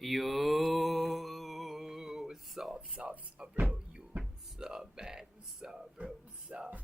Yo, what's up, bro? Yo, what's up, man? What's up, bro? What's up?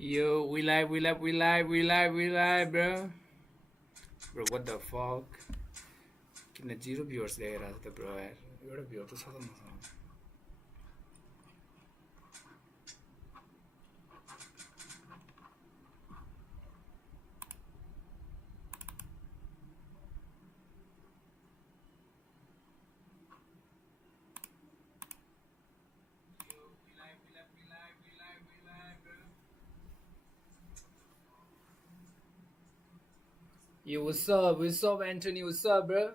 Yo, we live, bro. Bro, what the fuck? कितने zero viewers ले रहा था bro यार. एउटा viewer तो साथ में था. Yo, what's up? What's up, Anthony? What's up, bro?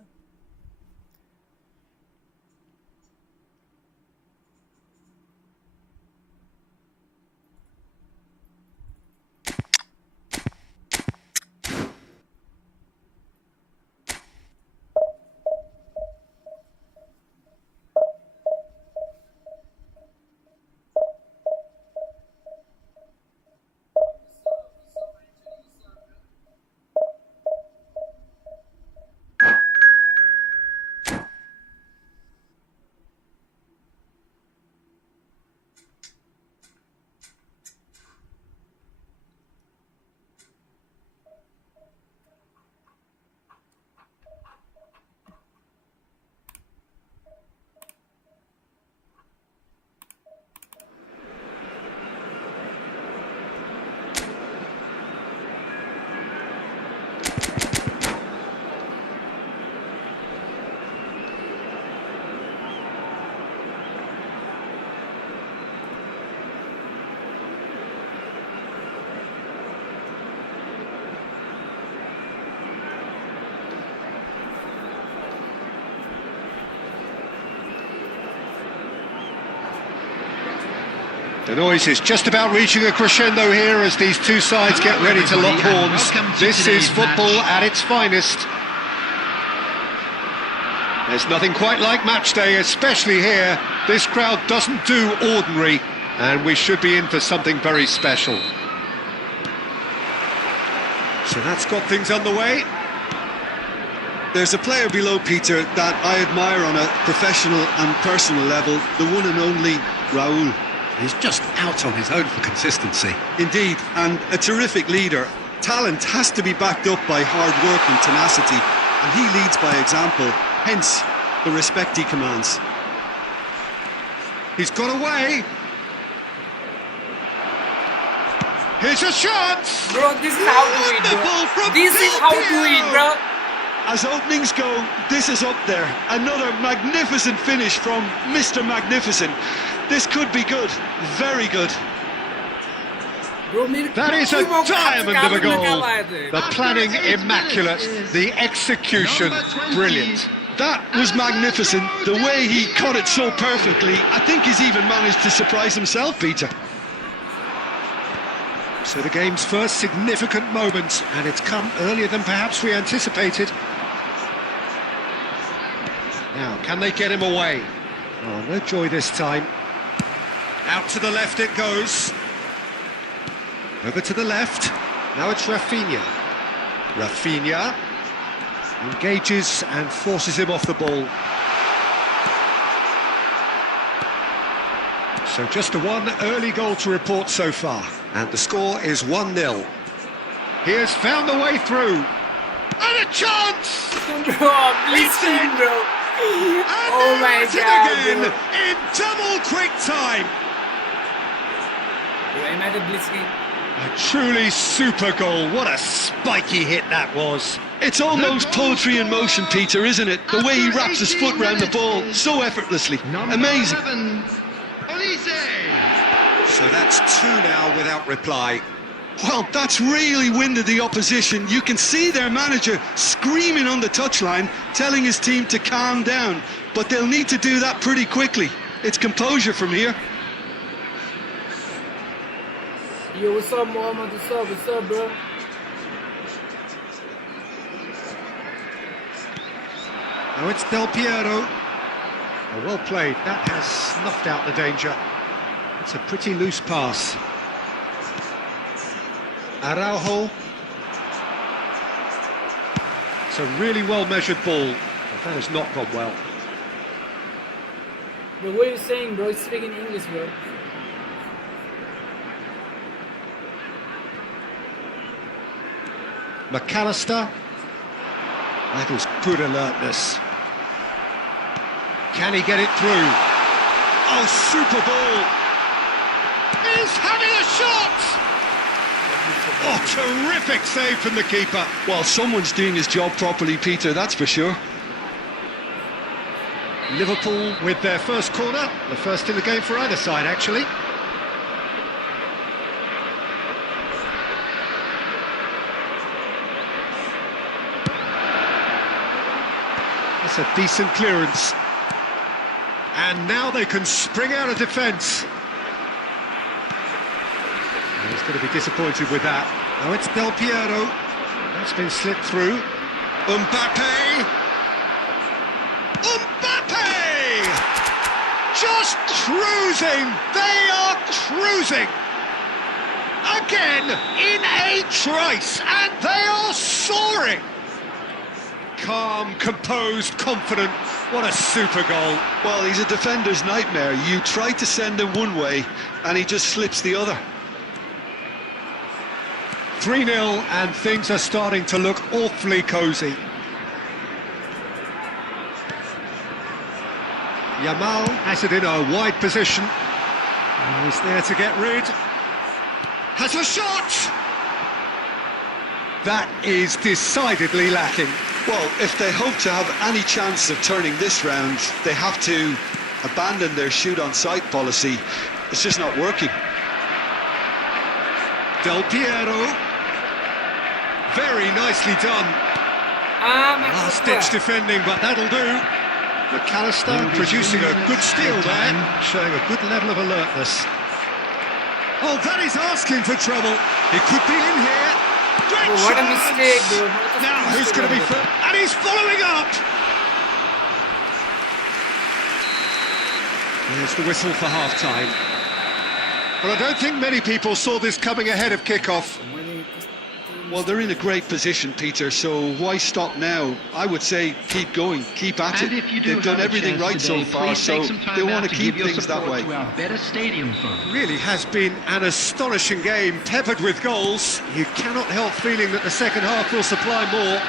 The noise is just about reaching a crescendo here as these two sides get ready to lock horns. This is football at its finest. There's nothing quite like match day, especially here. This crowd doesn't do ordinary, and we should be in for something very special. So that's got things underway. There's a player below, Peter, that I admire on a professional and personal level, the one and only Raul. He's just out on his own for consistency. Indeed, and a terrific leader. Talent has to be backed up by hard work and tenacity, and he leads by example, hence the respect he commands. He's got away. Here's a shot! Bro, this is how to eat, bro. This is how to eat, bro. As openings go, this is up there. Another magnificent finish from Mr. Magnificent. This could be good, very good. That is a diamond of a goal. The planning immaculate, the execution brilliant. That was magnificent. The way he cut it so perfectly, I think he's even managed to surprise himself, Peter. So the game's first significant moment, and it's come earlier than perhaps we anticipated. Now, can they get him away? Oh, no joy this time. Out to the left it goes. Over to the left. Now it's Rafinha. Rafinha engages and forces him off the ball. So just a one early goal to report so far. And the score is 1-0. He has found the way through. And a chance! Bro, listen, bro. And Oh my God, again bro. in double quick time. Bro, am I the Blitzkrieg? A truly super goal. What a spiky hit that was. It's almost poetry in motion, Peter, isn't it? The way he wraps his foot round the ball so effortlessly. Amazing. So that's two now without reply. Well, that's really winded the opposition. You can see their manager screaming on the touchline, telling his team to calm down. But they'll need to do that pretty quickly. It's composure from here. Yo, what's up, Mohammed? What's up, bro? Now it's Del Piero. Oh, well played. That has snuffed out the danger. It's a pretty loose pass. Araujo. It's a really well-measured ball, but that has not gone well. Bro, what are you saying, bro? He's speaking English, bro. McAllister. That was good alertness. Can he get it through? Oh, super ball. He's having a shot! Oh, terrific save from the keeper. Well, someone's doing his job properly, Peter, that's for sure. Liverpool with their first corner, the first in the game for either side, actually. That's a decent clearance. And now they can spring out of defence. He's going to be disappointed with that. Now it's Del Piero. That's been slipped through. Mbappe! Mbappe! Just cruising! They are cruising! Again, in a trice, and they are soaring! Calm, composed, confident. What a super goal. Well, he's a defender's nightmare. You try to send him one way, and he just slips the other. 3-0, and things are starting to look awfully cosy. Yamal has it in a wide position. He's there to get rid. Has a shot! That is decidedly lacking. Well, if they hope to have any chance of turning this round, they have to abandon their shoot-on-sight policy. It's just not working. Del Piero. Very nicely done. Last-ditch defending, but that'll do. McAllister producing a good steal there, showing a good level of alertness. Oh, that is asking for trouble. It could be in here. Great Bro, what a chance. mistake, bro. What a Now, who's mistake going to be over first? And he's following up. There's the whistle for half-time. Well, I don't think many people saw this coming ahead of kickoff. Well, they're in a great position, Peter, so why stop now? I would say keep going, keep at And it. if you do They've done have a everything chance right today, so far, please so take some time they out want to to keep give your things that support way. to our Better Stadium Fund. Really has been an astonishing game, peppered with goals. You cannot help feeling that the second half will supply more.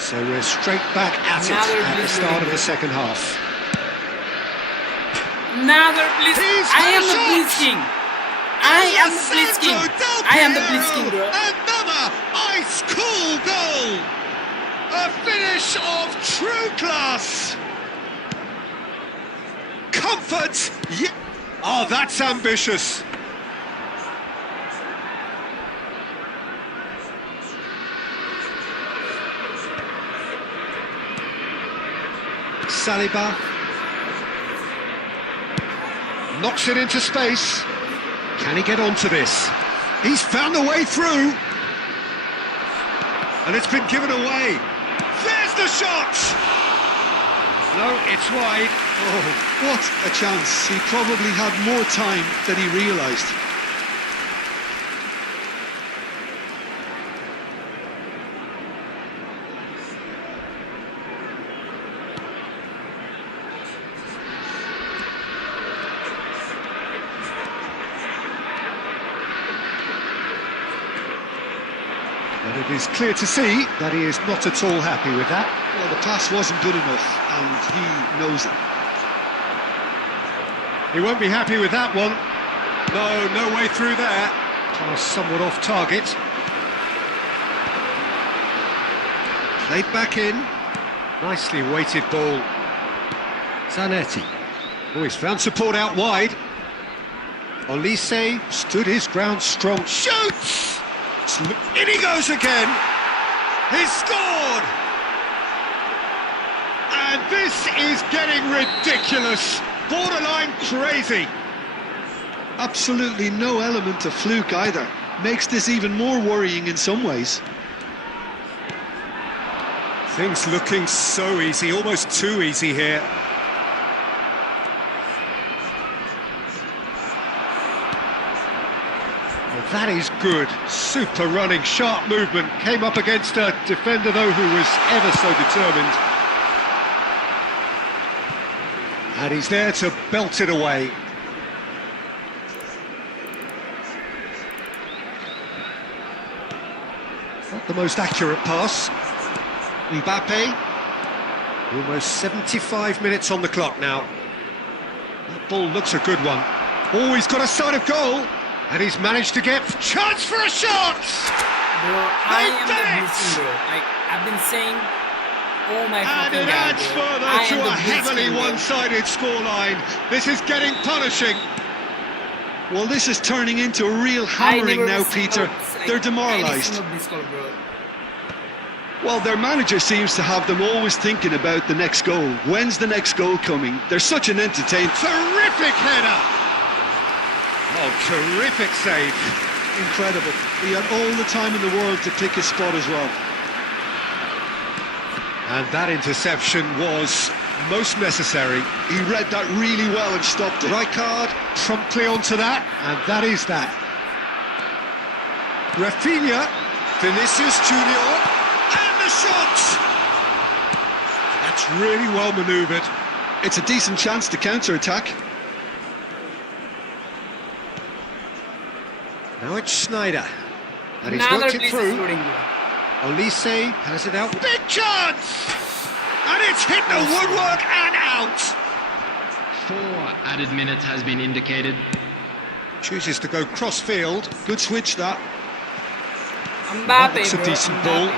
So we're straight back at it Another at the blitz start of window. the second half. Another blitz. He's I am got the a blitz shot. king. I am the blitz king. I am the blitz king, bro. Another ice cool goal. A finish of true class. Comfort. Yeah. Oh, that's ambitious. Saliba knocks it into space. Can he get onto this? He's found a way through. And it's been given away. There's the shot! No, it's wide. Oh, what a chance. He probably had more time than he realised. And it is clear to see that he is not at all happy with that. Well, the pass wasn't good enough, and he knows it. He won't be happy with that one. No way through there. Pass somewhat off target. Played back in. Nicely weighted ball. Zanetti. Oh, he's found support out wide. Olise stood his ground strong. Shoots! In he goes again. He's scored! And this is getting ridiculous. Borderline crazy. Absolutely no element of fluke either. Makes this even more worrying in some ways. Things looking so easy, almost too easy here. Oh, that is good. Super running, sharp movement. Came up against a defender, though, who was ever so determined. And he's there to belt it away. Not the most accurate pass. Mbappe. Almost 75 minutes on the clock now. That ball looks a good one. Oh, he's got a sight of goal. And he's managed to get chance for a shot! Bro, I am the blitz king, bro. Like, I've been saying all my And fucking it life, adds bro. further I to am the a blitz heavily king, bro. one-sided scoreline. This is getting punishing. Well, this is turning into a real I hammering never now, missed Peter. goals. Like, They're any demoralised. single blitz call, bro. Well, their manager seems to have them always thinking about the next goal. When's the next goal coming? They're such an entertainment. Terrific header! Oh, terrific save. Incredible. He had all the time in the world to pick his spot as well. And that interception was most necessary. He read that really well and stopped it. Rijkaard promptly onto that, and that is that. Rafinha, Vinicius Junior, and the shot! That's really well manoeuvred. It's a decent chance to counter-attack. Now it's Schneider, and he's Another worked it blitz through. shooting, bro. Olise has it out. Big chance! And it's hit the woodwork and out! 4 added minutes has been indicated. Chooses to go cross-field. Good switch, that. Mbappe, That's a bro. decent Mbappe. ball.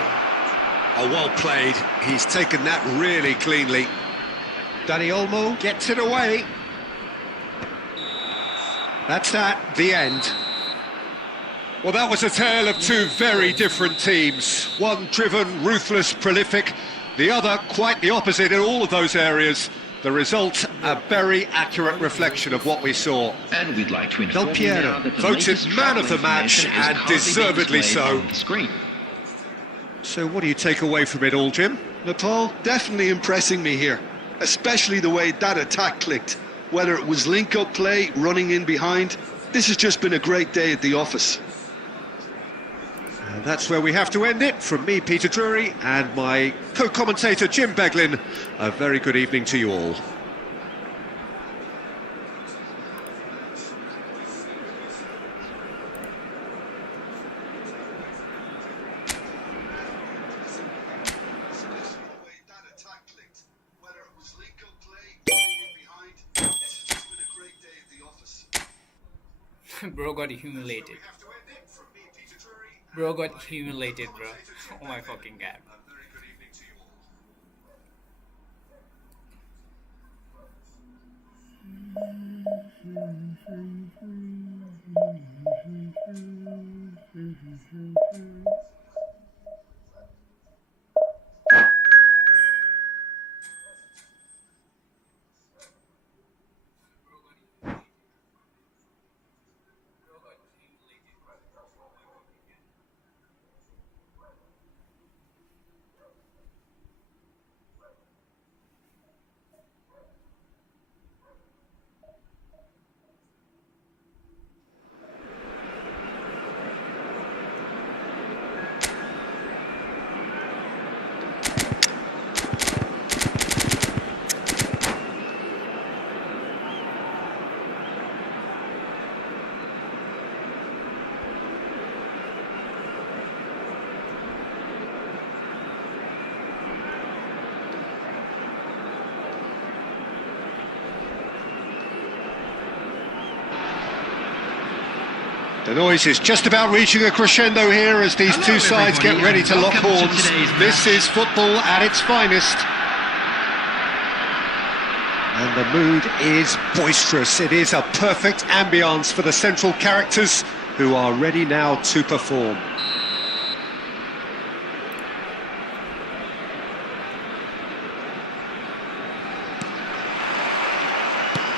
Oh, well played. He's taken that really cleanly. Dani Olmo gets it away. That's that, the end. Well, that was a tale of two very different teams. One driven, ruthless, prolific. The other quite the opposite in all of those areas. The result, a very accurate reflection of what we saw. And we'd like to inform Del you now Piero that the voted latest man of the travel match, information is and currently being deservedly displayed so. on the screen. So what do you take away from it all, Jim? Nepal definitely impressing me here, especially the way that attack clicked. Whether it was link-up play, running in behind, this has just been a great day at the office. And that's where we have to end it. From me, Peter Drury, and my co-commentator, Jim Beglin, a very good evening to you all. Bro got humiliated. Bro got humiliated, bro. Oh my fucking god. The noise is just about reaching a crescendo here as these two sides get ready to lock horns. This is football at its finest. And the mood is boisterous. It is a perfect ambience for the central characters who are ready now to perform.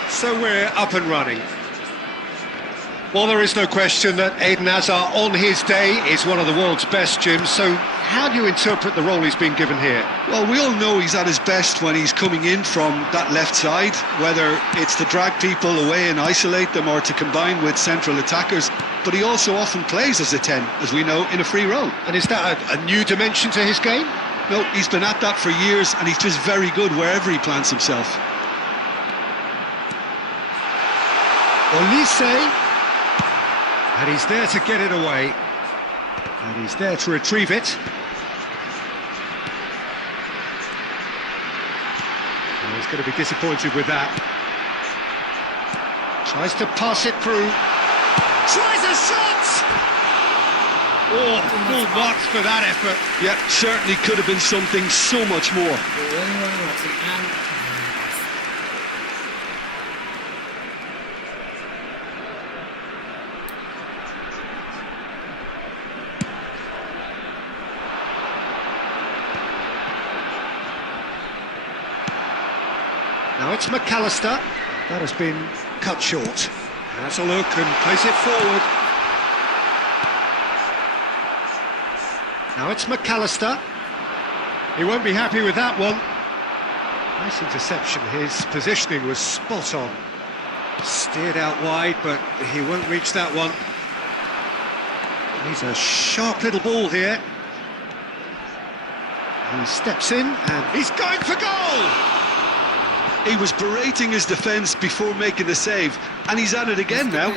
So we're up and running. Well, there is no question that Eden Hazard on his day is one of the world's best, Jim. So how do you interpret the role he's been given here? Well, we all know he's at his best when he's coming in from that left side, whether it's to drag people away and isolate them or to combine with central attackers. But he also often plays as a 10, as we know, in a free role. And is that a new dimension to his game? No, he's been at that for years and he's just very good wherever he plants himself. Olise. And he's there to get it away. And he's there to retrieve it. And he's going to be disappointed with that. Tries to pass it through. Tries a shot! Oh, full marks for that effort. Yeah, certainly could have been something so much more. Now it's McAllister. That has been cut short. Has a look and plays it forward. Now it's McAllister. He won't be happy with that one. Nice interception. His positioning was spot on. Steered out wide, but he won't reach that one. He's a sharp little ball here. He steps in and he's going for goal! He was berating his defence before making the save, and he's at it again now.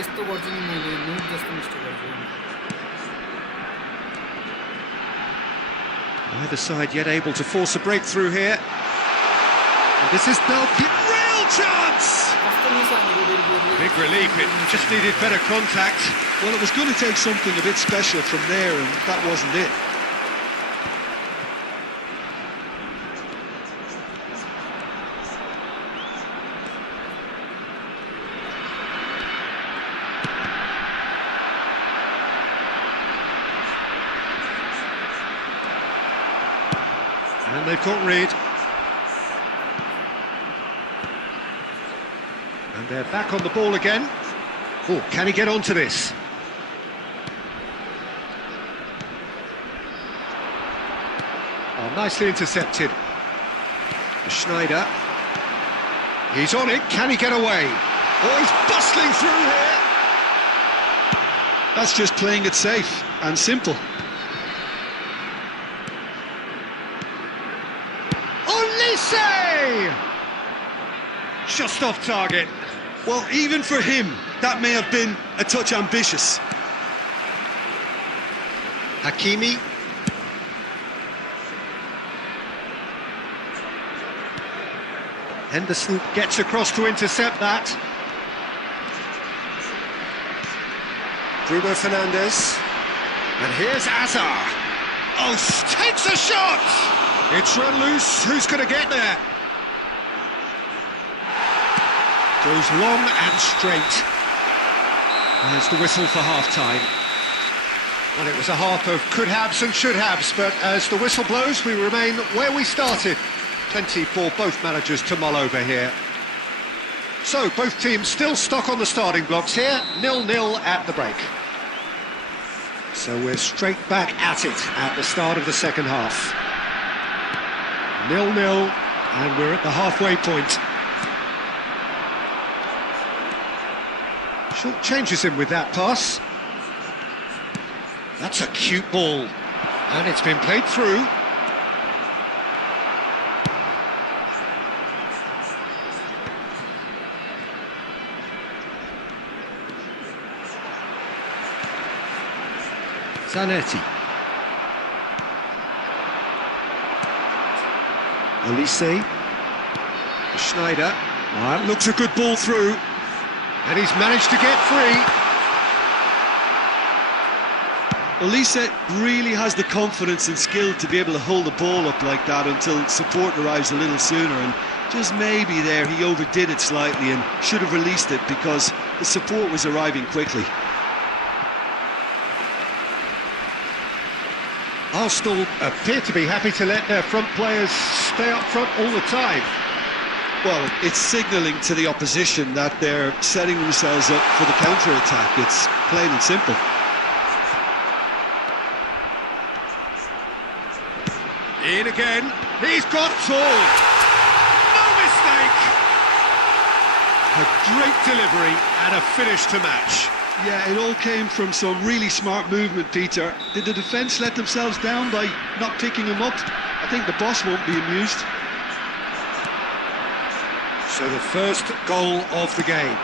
Neither side yet able to force a breakthrough here. And this is Del Piero. Real chance! Big relief, it just needed better contact. Well, it was going to take something a bit special from there, and that wasn't it. And they've got Reid. they're back on the ball again. Oh, can he get onto this? Oh, nicely intercepted. Schneider. He's on it, can he get away? Oh, he's bustling through here! That's just playing it safe and simple. Olise! Just off target. Well, even for him, that may have been a touch ambitious. Hakimi. Henderson gets across to intercept that. Bruno Fernandes. And here's Azar. Oh, takes a shot! It's run loose. Who's going to get there? Goes long and straight. There's the whistle for half-time. Well, it was a half of could-haves and should-haves, but as the whistle blows, we remain where we started. Plenty for both managers to mull over here. So, both teams still stuck on the starting blocks here, 0-0 at the break. So we're straight back at it at the start of the second half. 0-0, and we're at the halfway point. Short changes him with that pass. That's a cute ball, and it's been played through. Zanetti. Olise. Schneider. That looks a good ball through. And he's managed to get free. Olise really has the confidence and skill to be able to hold the ball up like that until support arrives a little sooner, and just maybe there he overdid it slightly and should have released it because the support was arriving quickly. Arsenal appear to be happy to let their front players stay up front all the time. Well, it's signalling to the opposition that they're setting themselves up for the counter-attack. It's plain and simple. In again, he's got tall. No mistake! A great delivery and a finish to match. Yeah, it all came from some really smart movement, Peter. Did the defence let themselves down by not picking him up? I think the boss won't be amused. So the first goal of the game.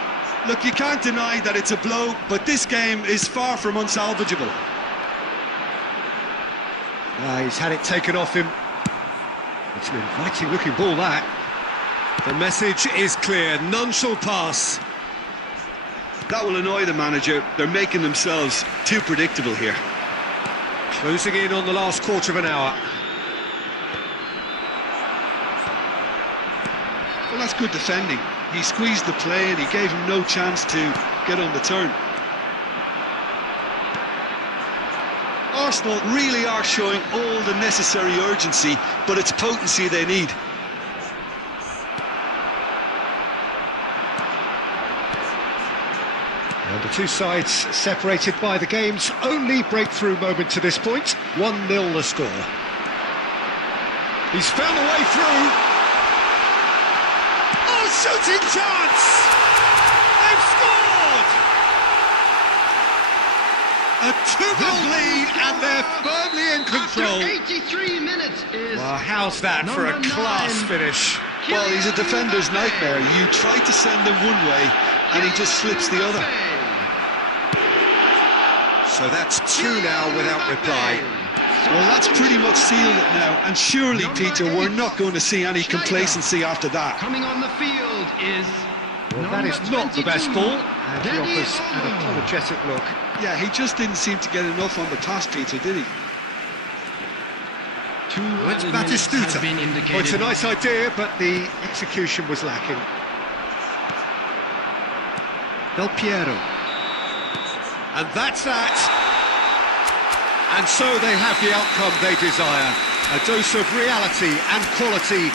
Look, you can't deny that it's a blow, but this game is far from unsalvageable. He's had it taken off him. It's an inviting looking ball, that. The message is clear, none shall pass. That will annoy the manager. They're making themselves too predictable here. Closing in on the last quarter of an hour. Well, that's good defending. He squeezed the play and he gave him no chance to get on the turn. Arsenal really are showing all the necessary urgency, but it's potency they need. And the two sides separated by the game's only breakthrough moment to this point. 1-0 the score. He's found a way through. Oh, shooting chance! They've scored! A two-goal lead and they're firmly in control. After 83 minutes is Well, how's that for a number class 9. finish? Well, he's a defender's nightmare. You try to send him one way and he just slips the other. So that's two now without reply. Well, that's pretty much sealed it now. And surely, Peter, we're not going to see any complacency after that. Coming on the field is Well, that is not the best ball. And he offers an apologetic look. Yeah, he just didn't seem to get enough on the pass, Peter, did he? Well, it's Batistuta. Well, it's a nice idea, but the execution was lacking. Del Piero. And that's that. And so they have the outcome they desire. A dose of reality and quality.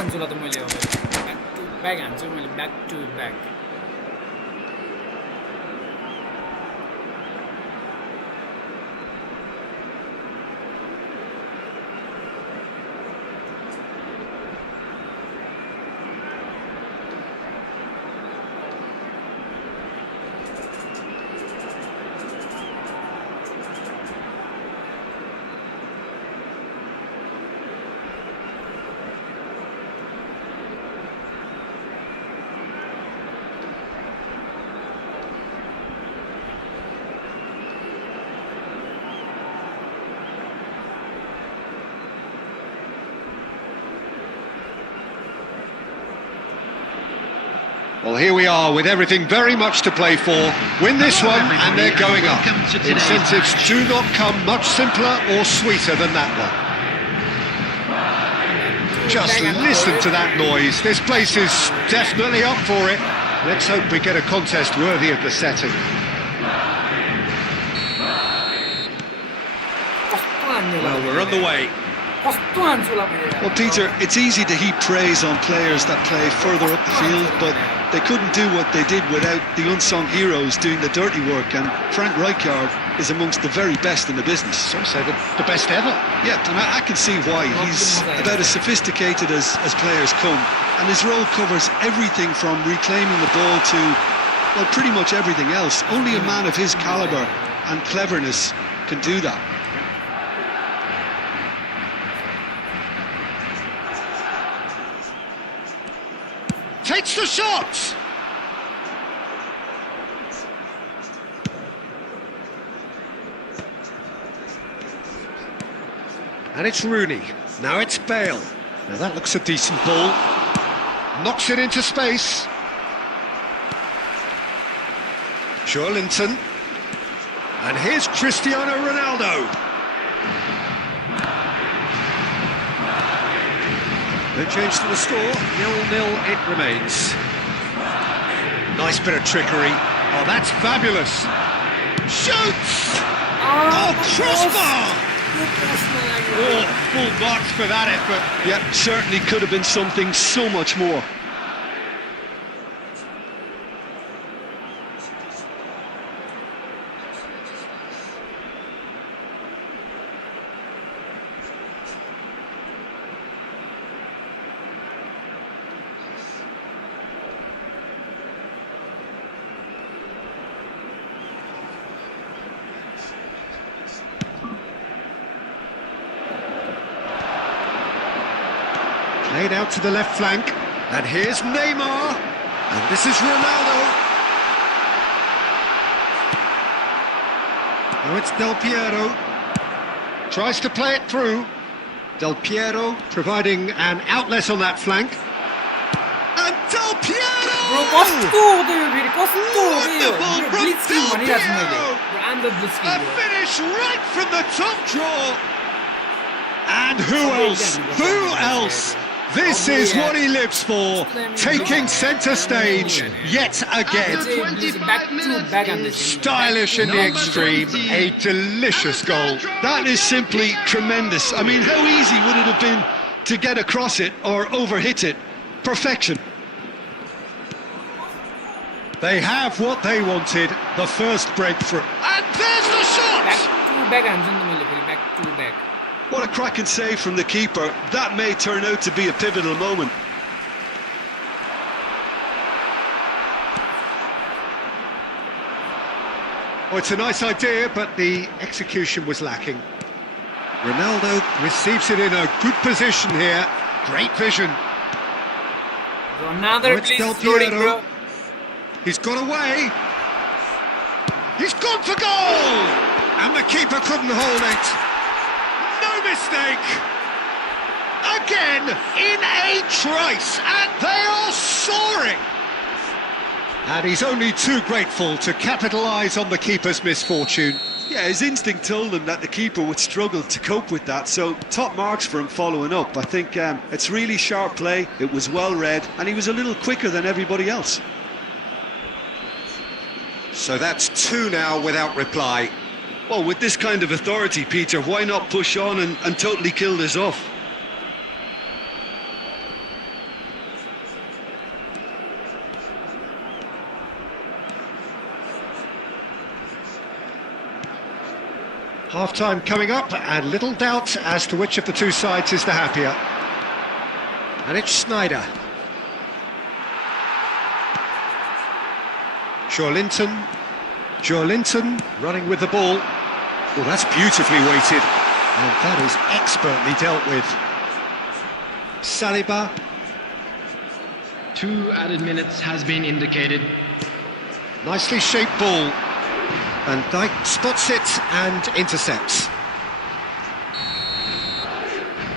हान्छु ल त मैले अब back to back हान्छु मैले back to back Well, here we are with everything very much to play for. Win this one and they're going up. Incentives do not come much simpler or sweeter than that one. Just listen to that noise. This place is definitely up for it. Let's hope we get a contest worthy of the setting. Well, we're on the way. Well, Peter, it's easy to heap praise on players that play further up the field, but they couldn't do what they did without the unsung heroes doing the dirty work, and Frank Rijkaard is amongst the very best in the business. Some say the best ever. Yeah, and I can see why. He's about as sophisticated as players come, and his role covers everything from reclaiming the ball to, well, pretty much everything else. Only a man of his calibre and cleverness can do that. Takes the shots! And it's Rooney. Now it's Bale. Now that looks a decent ball. Knocks it into space. Joelinton. And here's Cristiano Ronaldo. No change to the score, 0-0 it remains. Nice bit of trickery. Oh, that's fabulous. Shoots! Oh, crossbar! Oh, full marks for that effort. Yeah, certainly could have been something so much more. Played out to the left flank, and here's Neymar, and this is Ronaldo. Now it's Del Piero, tries to play it through. Del Piero providing an outlet on that flank. And Del Piero! Wonderful from Del Piero! A finish right from the top draw. And who else? Who else? This is what he lives for, taking centre stage yet again. Stylish in the extreme, a delicious goal. That is simply tremendous. I mean, how easy would it have been to get across it or overhit it? Perfection. They have what they wanted, the first breakthrough. And there's the shot! Back to back. What a cracking save from the keeper. That may turn out to be a pivotal moment. Oh, it's a nice idea, but the execution was lacking. Ronaldo receives it in a good position here. Great vision. Another Del Piero. He's got away. He's gone for goal! And the keeper couldn't hold it. No mistake! Again, in a trice, and they are soaring! And he's only too grateful to capitalise on the keeper's misfortune. Yeah, his instinct told him that the keeper would struggle to cope with that, so top marks for him following up. I think it's really sharp play, it was well read, and he was a little quicker than everybody else. So that's two now without reply. Well, with this kind of authority, Peter, why not push on and totally kill this off? Half-time coming up, and little doubt as to which of the two sides is the happier. And it's Sneijder. Joelinton running with the ball. Well, that's beautifully weighted, and that is expertly dealt with. Saliba. 2 added minutes has been indicated. Nicely shaped ball. Van Dijk spots it and intercepts.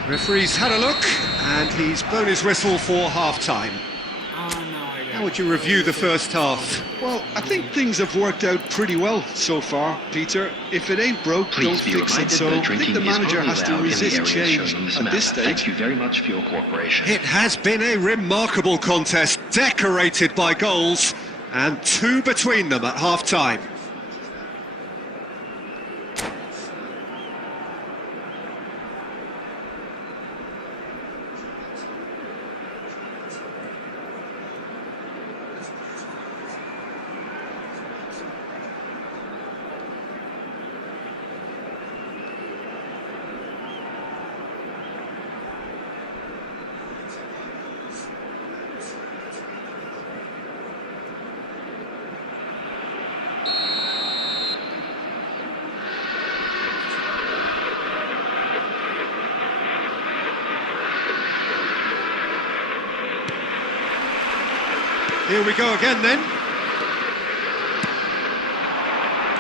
Referee's had a look, and he's blown his whistle for half-time. Oh, no, I got How would you review the first half? Well, I think things have worked out pretty well so far, Peter. If it ain't broke, Please don't be fix it. reminded So that I think drinking the is manager only has to allowed in the resist areas change shown on this at map. this stage. Thank you very much for your cooperation. It has been a remarkable contest, decorated by goals, and 2 between them at half-time. Here we go again then.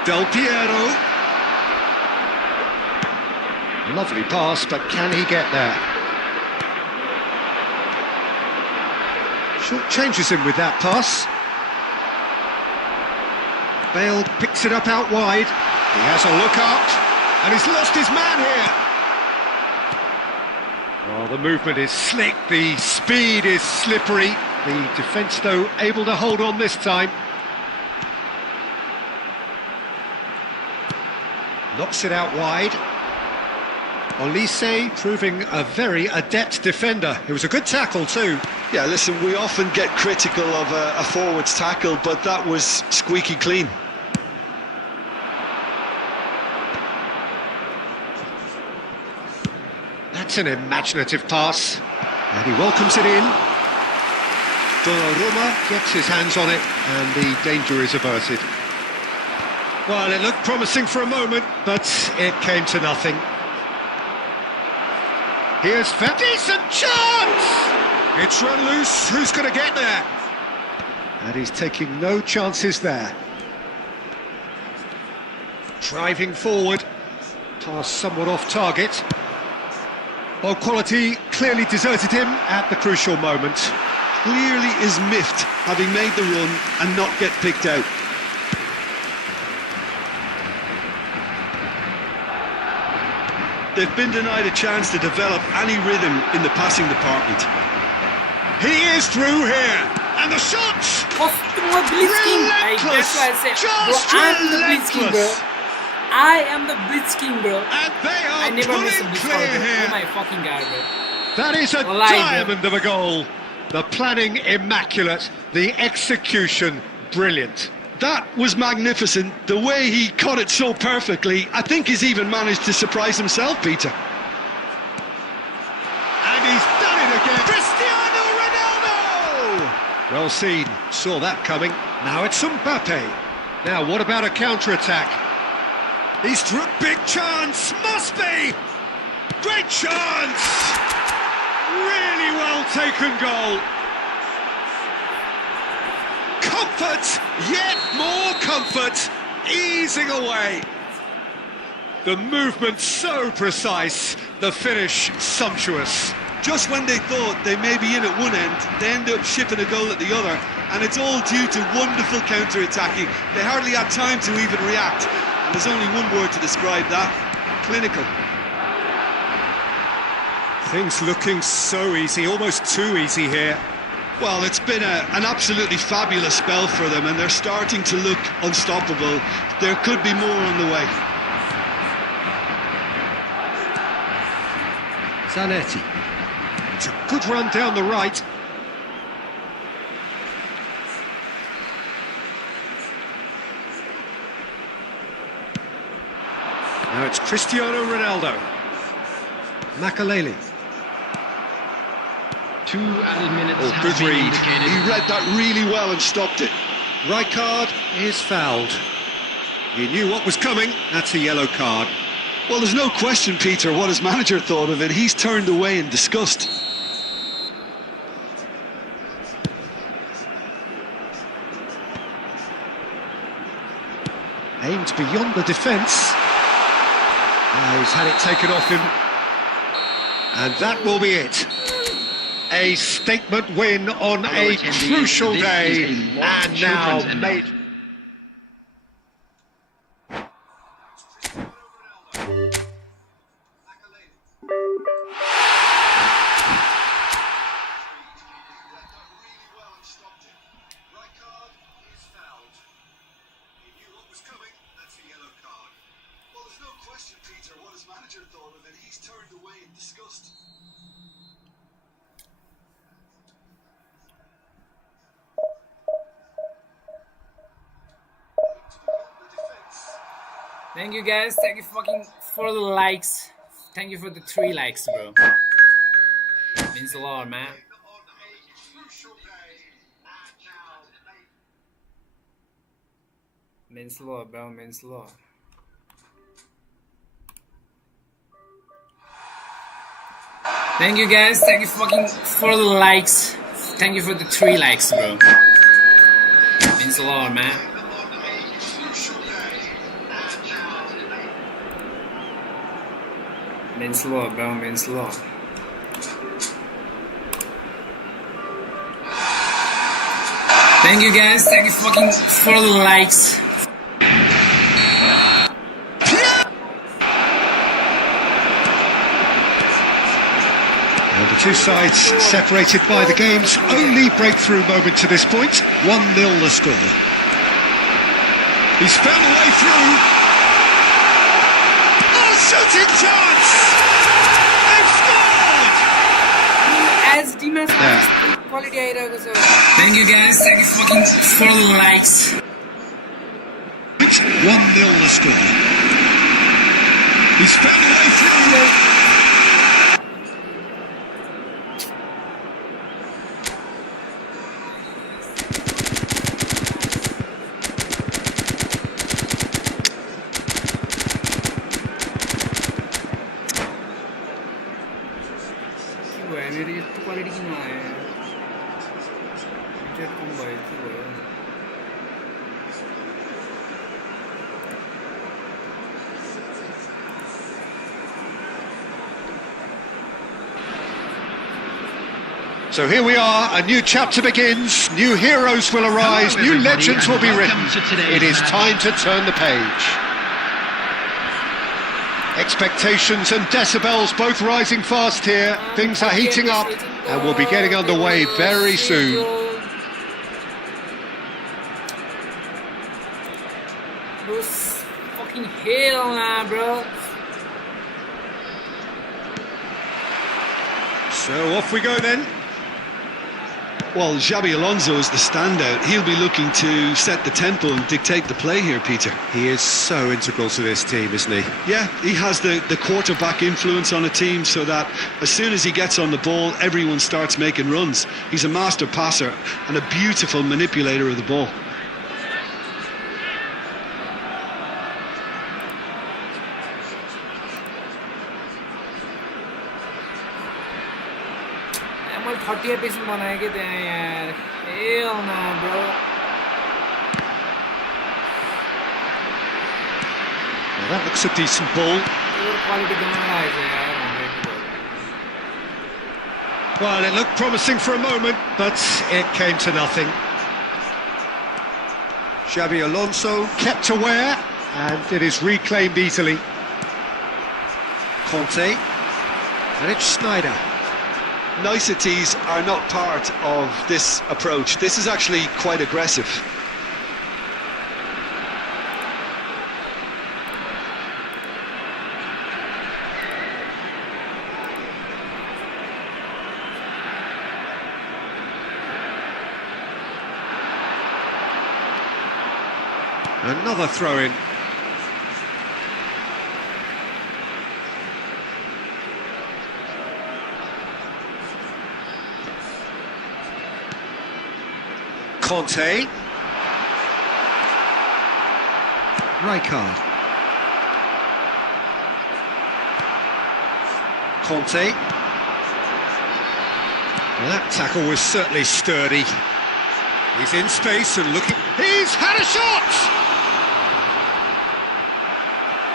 Del Piero. Lovely pass, but can he get there? Short changes him with that pass. Bale picks it up out wide. He has a look out, and he's lost his man here. Oh, the movement is slick, the speed is slippery. The defence, though, able to hold on this time. Knocks it out wide. Olise proving a very adept defender. It was a good tackle too. Yeah, listen, we often get critical of a forward's tackle, but that was squeaky clean. That's an imaginative pass. And he welcomes it in. Donnarumma gets his hands on it, and the danger is averted. Well, it looked promising for a moment, but it came to nothing. Here's a decent chance! It's run loose, who's going to get there? And he's taking no chances there. Driving forward, pass somewhat off target. Ball quality clearly deserted him at the crucial moment. Clearly is miffed having made the run and not get picked out. They've been denied a chance to develop any rhythm in the passing department. He is through here, and the shots! Customer Blitzking. That's why I said, bro, I am the Blitzking, bro. And they are I never miss a pulling Blitzking, clear bro. here. Oh my fucking god, bro. That is a Alive, bro. diamond of a goal. The planning immaculate, the execution brilliant. That was magnificent. The way he caught it so perfectly, I think he's even managed to surprise himself, Peter. And he's done it again. Cristiano Ronaldo! Well seen, saw that coming. Now it's Mbappe. Now what about a counter-attack? He's through. Big chance, must be! Great chance! Really well taken goal. Comfort, yet more comfort, easing away. The movement so precise, the finish sumptuous. Just when they thought they may be in at one end, they end up shipping a goal at the other, and it's all due to wonderful counter-attacking. They hardly had time to even react, and there's only one word to describe that: clinical. Things looking so easy, almost too easy here. Well, it's been an absolutely fabulous spell for them, and they're starting to look unstoppable. There could be more on the way. Zanetti. It's a good run down the right. Now it's Cristiano Ronaldo. Makaleli. 2 added minutes Oh, has good been read. indicated. He read that really well and stopped it. Rijkaard is fouled. He knew what was coming. That's a yellow card. Well, there's no question, Peter, what his manager thought of it. He's turned away in disgust. Aimed beyond the defence. He's had it taken off him. And that will be it. A statement win on Hello, a attendees. crucial This day. is a Lost And now Children's made... Well, there's no question, Peter, what his manager thought of it. He's turned away in disgust. Thank you guys. Thank you fucking for the likes. Thank you for the 3 likes, bro. Means a lot, man. Means a lot, bro. Means a lot. Thank you guys. Thank you fucking for the likes. Thank you for the 3 likes, bro. Means a lot, man. Means a lot, bro. Means a lot. Thank you guys. Thank you fucking for the likes. And the two sides separated by the game's only breakthrough moment to this point. 1-0 the score. He's found a way through. Oh, shooting chance! They've scored! As Dimas quality आइरहेको छ. Thank you guys. Thank you fucking for the likes. 1-0 the score. He's found a way through. मेरो यस्तो quality किन आयो budget कम भयो के भयो So here we are, a new chapter begins, new heroes will arise, Hello, new everybody, legends will and be welcome written. to today's It is match. time to turn the page. Expectations and decibels both rising fast here. Things are heating up and we'll be getting underway very soon. Those fucking hell nah, bro. So off we go then. Well, Xabi Alonso is the standout. He'll be looking to set the tempo and dictate the play here, Peter. He is so integral to this team, isn't he? Yeah, he has the quarterback influence on a team so that as soon as he gets on the ball, everyone starts making runs. He's a master passer and a beautiful manipulator of the ball. मैले 30 patient बनाएँ कि त्यहाँ यार hell nah, bro. Well, that looks a decent ball. Your quality कहाँ आएछ यार 100 Well, it looked promising for a moment, but it came to nothing. Xabi Alonso kept aware, and it is reclaimed easily. Conte, and it's Snyder. Niceties are not part of this approach. This is actually quite aggressive. Another throw-in. Conte. Rijkaard. Conte. Well, that tackle was certainly sturdy. He's in space and looking. He's had a shot!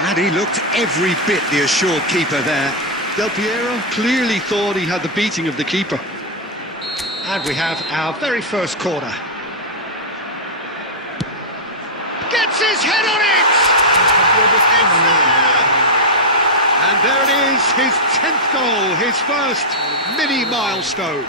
And he looked every bit the assured keeper there. Del Piero clearly thought he had the beating of the keeper. And we have our very first corner. Gets his head on it! It's there! And there it is, his 10th goal, his first mini milestone.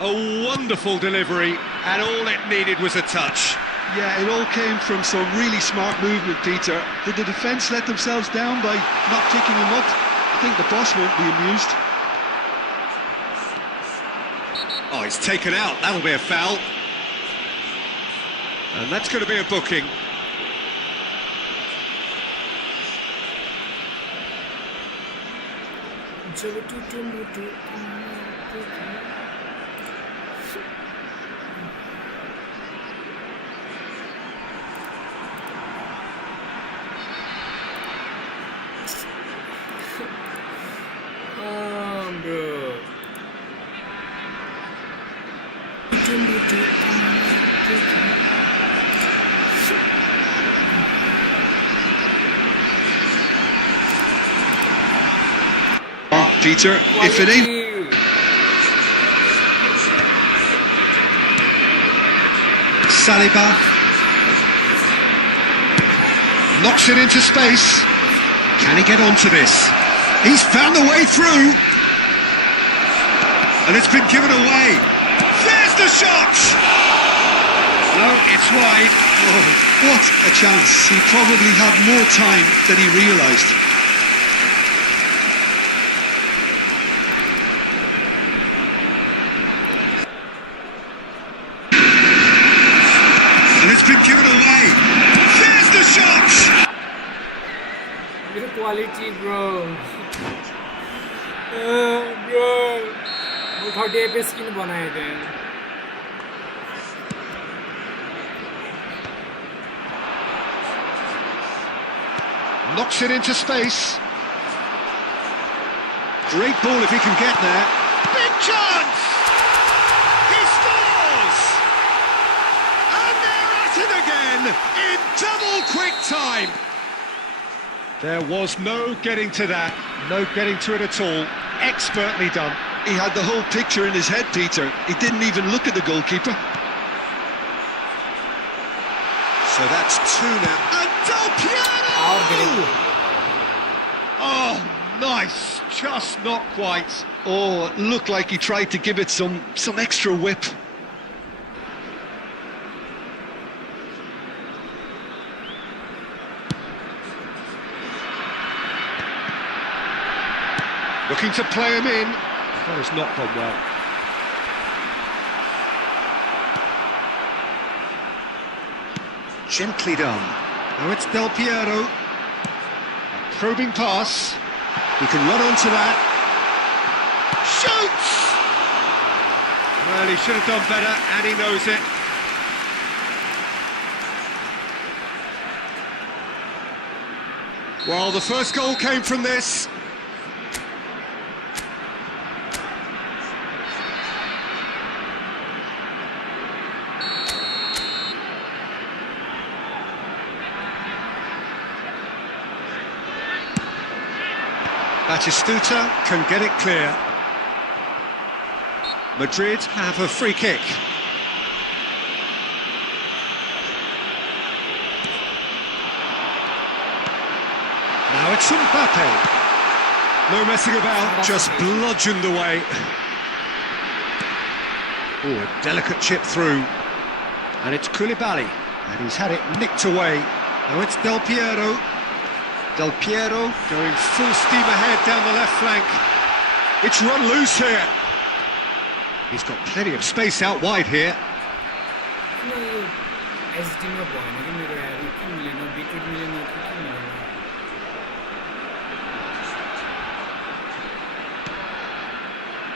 A wonderful delivery, and all it needed was a touch. Yeah, it all came from some really smart movement, Peter. Did the defence let themselves down by not picking him up? I think the boss won't be amused. Oh, he's taken out, that'll be a foul. And that's going to be a booking. Bro. Peter, if it ain't... Saliba. Knocks it into space. Can he get onto this? He's found the way through. And it's been given away. There's the shot! No, it's wide. Oh, what a chance. He probably had more time than he realised. And it's been given away. There's the shot! Good quality, bro. Bro. वो 30 पे skin बनाए थे. Knocks it into space. Great ball if he can get there. Big chance! He scores! And they're at it again in double quick time. There was no getting to that, no getting to it at all. Expertly done. He had the whole picture in his head, Peter. He didn't even look at the goalkeeper. So that's 2 now. And Del Piero! Oh, nice. Just not quite. Oh, it looked like he tried to give it some extra whip. Looking to play him in. That has not gone well. Gently done. Now it's Del Piero. A probing pass. He can run onto that. Shoots! Well, he should have done better, and he knows it. Well, the first goal came from this. Batistuta can get it clear. Madrid have a free kick. Now it's Mbappe. No messing about, just bludgeoned away. Oh, a delicate chip through. And it's Koulibaly. And he's had it nicked away. Now it's Del Piero. Del Piero going full steam ahead down the left flank. It's run loose here. He's got plenty of space out wide here.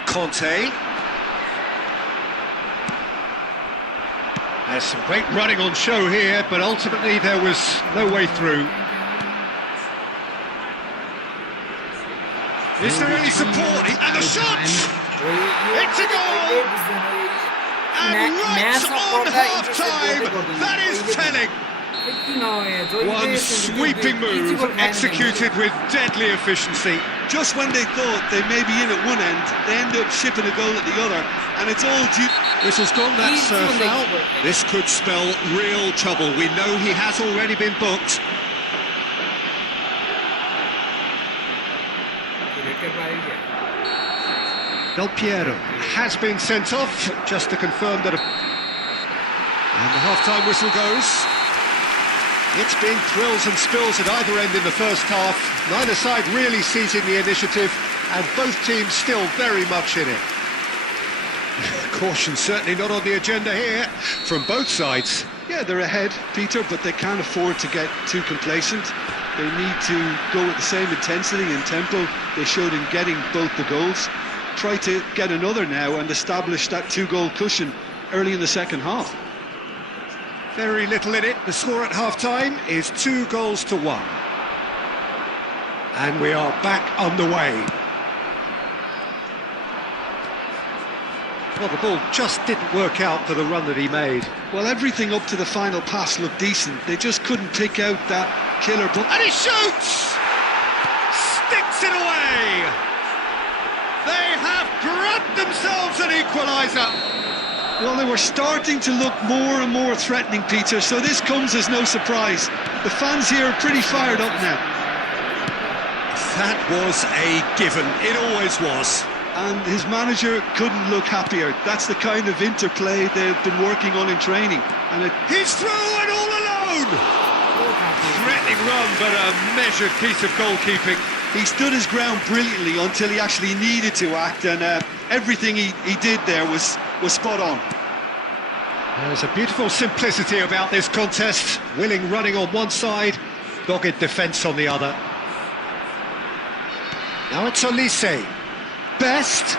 Conte. There's some great running on show here, but ultimately there was no way through. Is there any support? And the shot! It's a goal! And right on half-time, that is telling! One sweeping move, executed with deadly efficiency. Just when they thought they may be in at one end, they end up shipping a goal at the other, and it's all due... Whistle's gone, that's foul. This could spell real trouble. We know he has already been booked. Del Piero has been sent off, just to confirm that... And the half-time whistle goes. It's been thrills and spills at either end in the first half. Neither side really seizing the initiative, and both teams still very much in it. Caution certainly not on the agenda here, from both sides. Yeah, they're ahead, Peter, but they can't afford to get too complacent. They need to go with the same intensity and tempo they showed in getting both the goals. Try to get another now and establish that two-goal cushion early in the second half. Very little in it. The score at half-time is 2-1. And we are back underway. Well, the ball just didn't work out for the run that he made. Well, everything up to the final pass looked decent. They just couldn't pick out that killer ball. And he shoots! Sticks it away! They have grabbed themselves an equaliser! Well, they were starting to look more and more threatening, Peter, so this comes as no surprise. The fans here are pretty fired up now. That was a given. It always was. And his manager couldn't look happier. That's the kind of interplay they've been working on in training. And he's through and all alone! Threatening run, but a measured piece of goalkeeping. He stood his ground brilliantly until he actually needed to act, and everything he did there was spot on. There's a beautiful simplicity about this contest. Willing running on one side, dogged defence on the other. Now it's Olise. Best.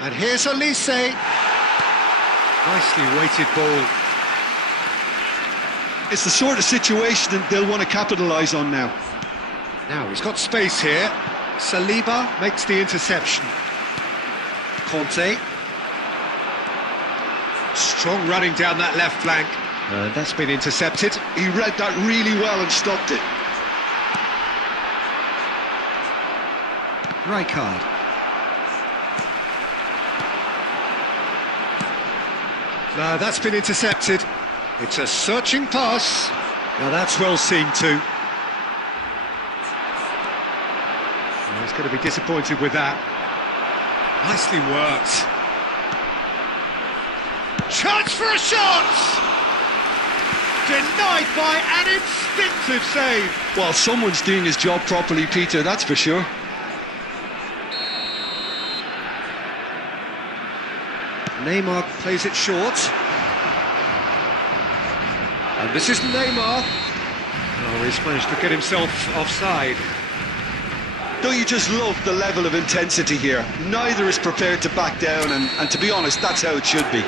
And here's Olise. Nicely weighted ball. It's the sort of situation that they'll want to capitalise on now. Now he's got space here. Saliba makes the interception. Conte. Strong running down that left flank. That's been intercepted. He read that really well and stopped it. Rijkaard. No, that's been intercepted. It's a searching pass. Now that's well seen too. Well, he's going to be disappointed with that. Nicely worked. Chance for a shot! Denied by an instinctive save. Well, someone's doing his job properly, Peter, that's for sure. Neymar plays it short. And this is Neymar. Oh, he's managed to get himself offside. Don't you just love the level of intensity here? Neither is prepared to back down, and to be honest, that's how it should be.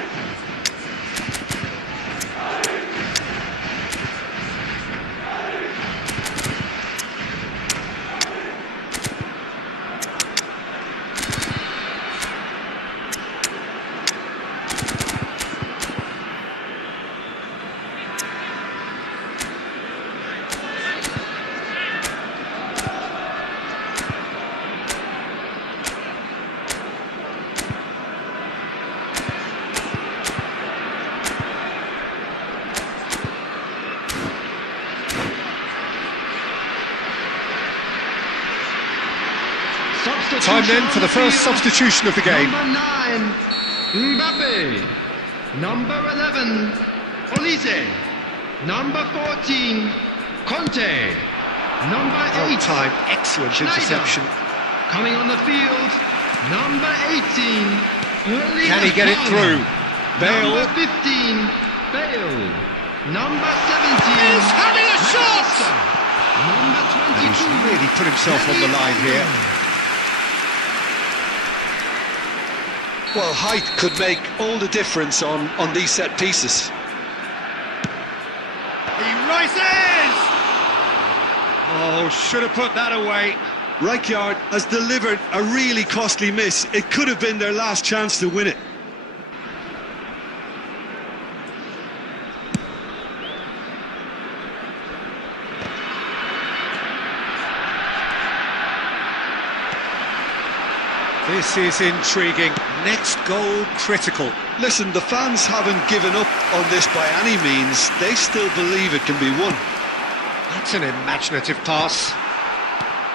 Time then for the first substitution of the game. Number 9, Mbappe. Number 11, Olise. Number 14, Conte. Number 8, Time, excellent Schneider. interception. Coming on the field, number 18, Erling Can he get it Haaland. through? Bale. Number 15, Bale. Number 17, He's having a shot! Number And he's 22, really put himself on the line here. Well, height could make all the difference on these set pieces. He rises! Oh, should have put that away. Rijkaard has delivered a really costly miss. It could have been their last chance to win it. This is intriguing. Next goal critical. Listen, the fans haven't given up on this by any means. They still believe it can be won. That's an imaginative pass.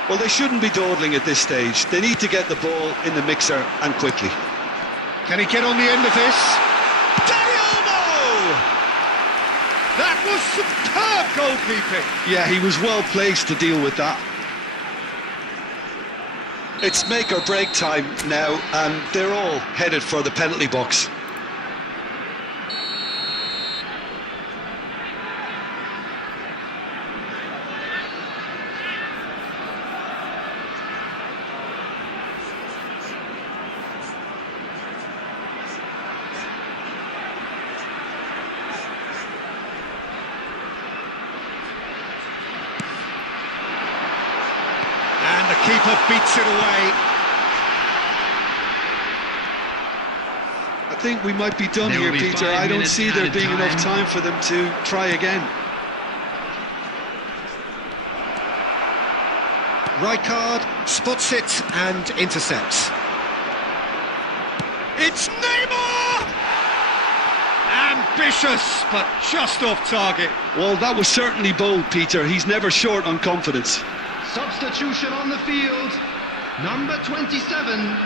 Well, they shouldn't be dawdling at this stage. They need to get the ball in the mixer and quickly. Can he get on the end of this? Dani Olmo! That was superb goalkeeping. Yeah, he was well placed to deal with that. It's make or break time now, and they're all headed for the penalty box. And the keeper beats it away. I think we might be done There here, will be Peter. 5 I don't minutes see there added being enough time. time for them to try again. Rijkaard spots it and intercepts. It's Neymar! Ambitious, but just off target. Well, that was certainly bold, Peter. He's never short on confidence. Substitution on the field. Number 27,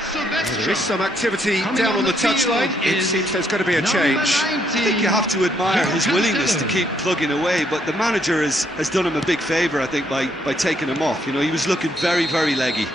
Silvestre. There is some activity Coming down on the field touchline. It is seems there's going to be a number change. 19, I think you have to admire João his willingness to Cancelo. keep plugging away, but the manager has done him a big favour, I think, by taking him off. You know, he was looking very, very leggy.